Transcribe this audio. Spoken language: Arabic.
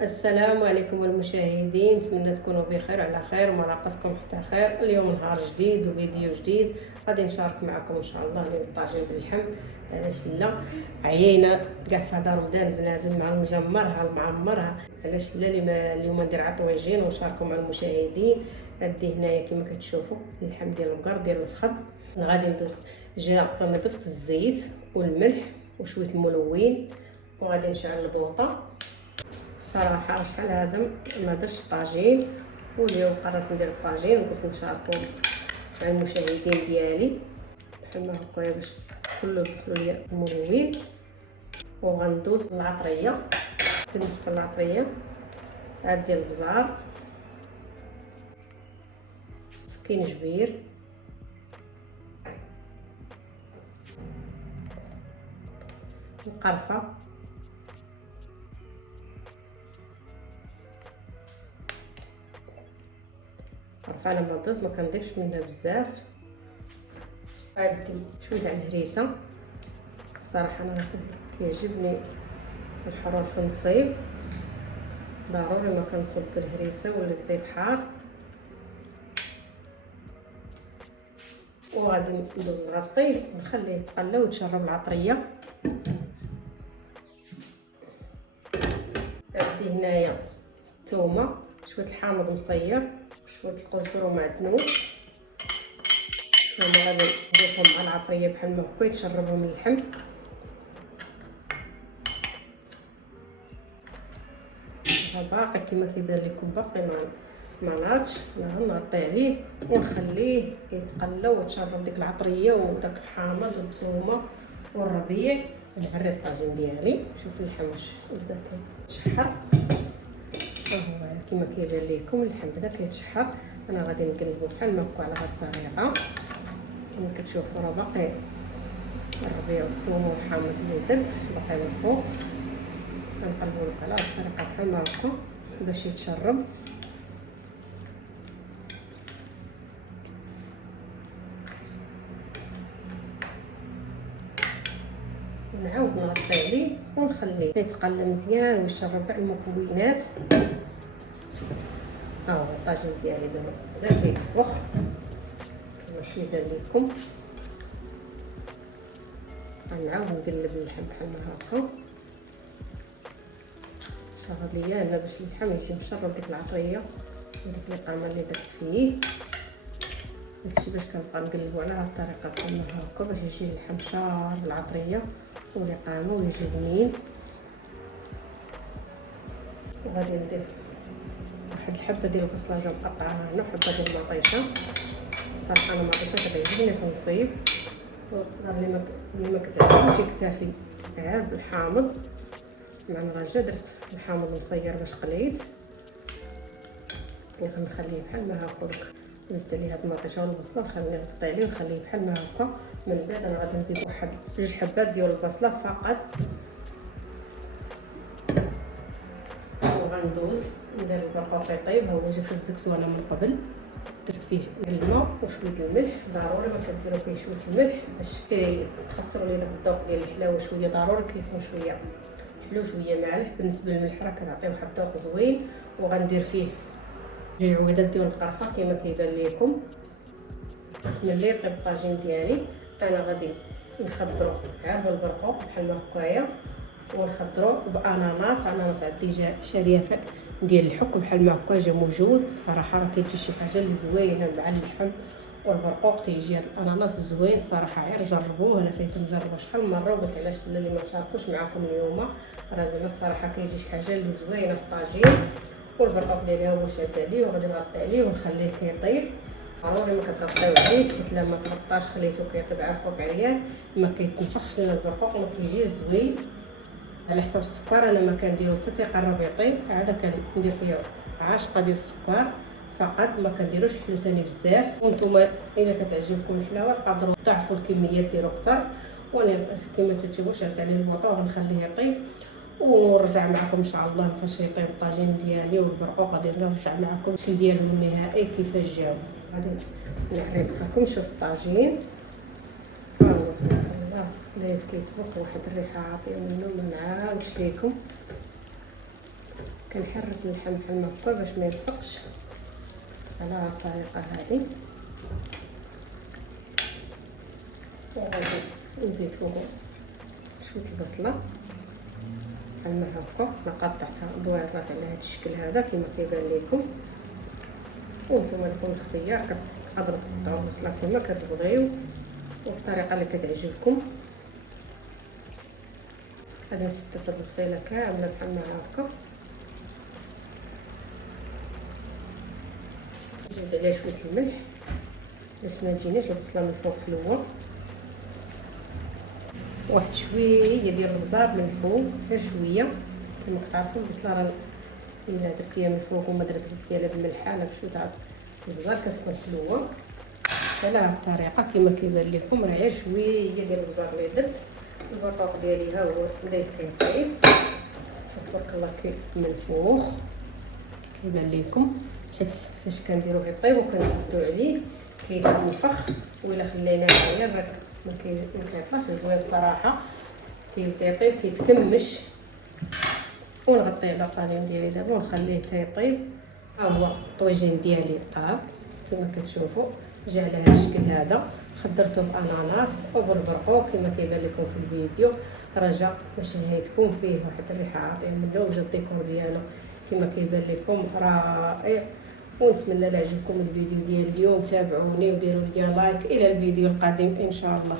السلام عليكم المشاهدين، نتمنى تكونوا بخير وعلى خير وما ناقصكم حتى خير. اليوم نهار جديد وفيديو جديد غادي نشارك معكم ان شاء الله اليوم طاجين باللحم. علاش لا؟ عيينا كاع في هذا رمضان بنادم مع المجمر المعمر. علاش لا اليوم ندير عطويجين ونشاركو مع المشاهدين. عندي هنايا كما كتشوفوا اللحم ديال البقر ديال الفخذ. غادي ندوز ضفت الزيت والملح وشويه الملون وغادي نشعل البوطه. صراحه شحال هذا ما درتش الطاجين، واليوم قررت ندير الطاجين وقلت نشاركو مع المشاهدين ديالي بحال ما هكايا باش كله يدخلوا ليا الملون. وغندوز العطريه. بالنسبه للعطريه عاد ديال البزار، سكينجبير، القرفه، على ما نضيف ما كنضيفش منها بزاف. عندي شويه على الهريسه. صراحه انا كيعجبني الحرور في النصيب، ضروري ما كنصب الهريسه ولا الزيت حار. وغادي ندوز نغطيه ونخليه يتقلى ويتشرب العطريه. عندي هنايا الثومه، شويه الحامض مصير، شويه القزبر ومعدنوس. هما غادي نضيفهم مع العطريه بحال ما هكا يتشربوا من اللحم. باقي كما كيبان لكم باقي ما ناضش، نغطي عليه ونخليه يتقلى ويتشرب ديك العطريه وداك الحامض والثومه والربيع. نعري الطاجين ديالي. شوف اللحم واش بدا كيتشحر، هو كما كيبان لكم اللحم بدا كيتشحر. انا غادي نقلبو بحال ما هكا على هاد الطريقه. كما كتشوفوا راه باقي الربيع والثومه والحامض اللي درت باقي من الفوق. غنقلبو لك على هاد الطريقه بحال ما هكا باش يتشرب. ونعاود نغطي عليه ونخليه يتقلى مزيان ويشرب كاع المكونات. ها هو الطاجين ديالي دابا بدا كيتبخ كما كيبان لكم. غنعاود نقلب اللحم بحال ما هكا. شغل ليا انا باش اللحم يجي مشرب ديك العطريه وديك القامه اللي درت فيه. داكشي باش كنبقى نقلبو على هاد الطريقه بحال ما هكا باش يجي اللحم شارب العطريه والقامه ويجي بنين. وغادي ندير واحد الحبه ديال البصلاجه مقطعه هنا وحبه ديال المطيشه. صراحه انا المطيشه كتعجبني في النصيب، اللي ما كتعجبوش يكتفي غير بالحامض. مع الرجا درت الحامض مصير باش قليت، غنخليه بحال ما هكا. زدت عليه هاد المطيشه والبصله ونخليه نغطي عليه ونخليه بحال ما هكا. من بعد انا غادي نزيد واحد جوج حبات ديال البصله فقط. وغندوز ندير البرقوق يطيب. ها هو جا خزقته انا من قبل، درت فيه الماء وشويه الملح. ضروري ما كديروا فيه شويه الملح باش كيخسروا لي داك الذوق ديال الحلاوه شويه. ضروري كيكون شويه حلو شويه مالح. بالنسبه للملح راه كنعطيه واحد الذوق زوين. وغندير فيه جوج عويدات ديال القرفه كما كيبان لكم. ملي يطيب الطاجين ديالي انا غادي نخضرو غير بالبرقوق بحال ما هكايا، ونخضرو باناناس. عندي شاريه ديال الحك بحال ما هكا جا موجود. الصراحه راه كيجي شي حاجه اللي زوينه مع اللحم والبرقوق، تيجي الاناناس زوين. الصراحه غير جربوه، انا فايت نجربه شحال من مره وقلت علاش لا اللي ما نشاركوش معكم اليوم. راه زعما الصراحه كيجي شي حاجه اللي زوينه في الطاجين. والبرقوق ديالي هو شاد عليه وغادي نغطي عليه ونخليه كيطيب. ضروري ما كتغطيو عليه، حيت لا ما تغطاش خليتو كيطيب عافاك عريان ما كيتنفخش لنا البرقوق وما كيجيش زوين. على حساب السكر انا ما كنديرو حتى تيقرب يطيب، عاد كندير فيه عاشقه ديال السكر فقط، ما كنديروش حلو ثاني بزاف. وانتم الا كتعجبكم الحلاوه تقدروا تضاعفوا الكميات ديروا اكثر. وانا كما تشوفوا شعلت عليه الموطور غنخليه يطيب ونرجع معكم ان شاء الله فاش يطيب الطاجين ديالي والبرقوق. غادي نرجع معكم الشكل ديالو النهائي كيفاش جاو. غادي نعرف لكم. شوف الطاجين تبارك الله بدايت كيتبخ واحد الريحه عاطيه منه ما نعاودش لكم. كنحرك اللحم بحال هكا باش ما يلصقش على الطريقه هذه. وغادي نزيد فوقو شويه البصله بحال هكا، انا قطعتها دويرات على هذا الشكل هذا كما كيبان لكم. وانتم لكم الاختيار، تقدروا تقطعوا البصله كما كتبغيو والطريقه اللي كتعجبكم. غادي نستفد البصيله كامله بحال هكا، نزيد عليها شويه الملح باش ما تجينيش البصله من الفوق حلوه، واحد شويه ديال البزار من الفوق غير شويه. كما كتعرفوا البصله راه الا درتيها من الفوق وما درتيها بالملح لا بشويه تاع البزار كتكون حلوه. على هاد الطريقه كما كيبان لكم راه غير شويه ديال البزار اللي درت. البطاط ديالي ها هو بدا يطيب، تبارك الله منفوخ كيبان لكم، حيت فاش كنديرو يطيب وكنزيدو عليه كيتنفخ، وإلا خليناه غير ما كيطلعش زوين الصراحه. كيبدا يطيب كيتكمش. ونغطي على الطاجين ديالي دابا ونخليه يطيب. ها هو الطويجين ديالي طاب كما كتشوفوا، جا على هذا الشكل هذا. خضرته باناناس وبالبرقوق كما كيبان لكم في الفيديو. رجا باش نهايتكم فيه واحد الريحه عاطيه منه، وجا الديكور ديالو كما كيبان لكم رائع. ونتمنى يعجبكم الفيديو ديال اليوم. تابعوني وديروا لي لايك. الى الفيديو القادم ان شاء الله.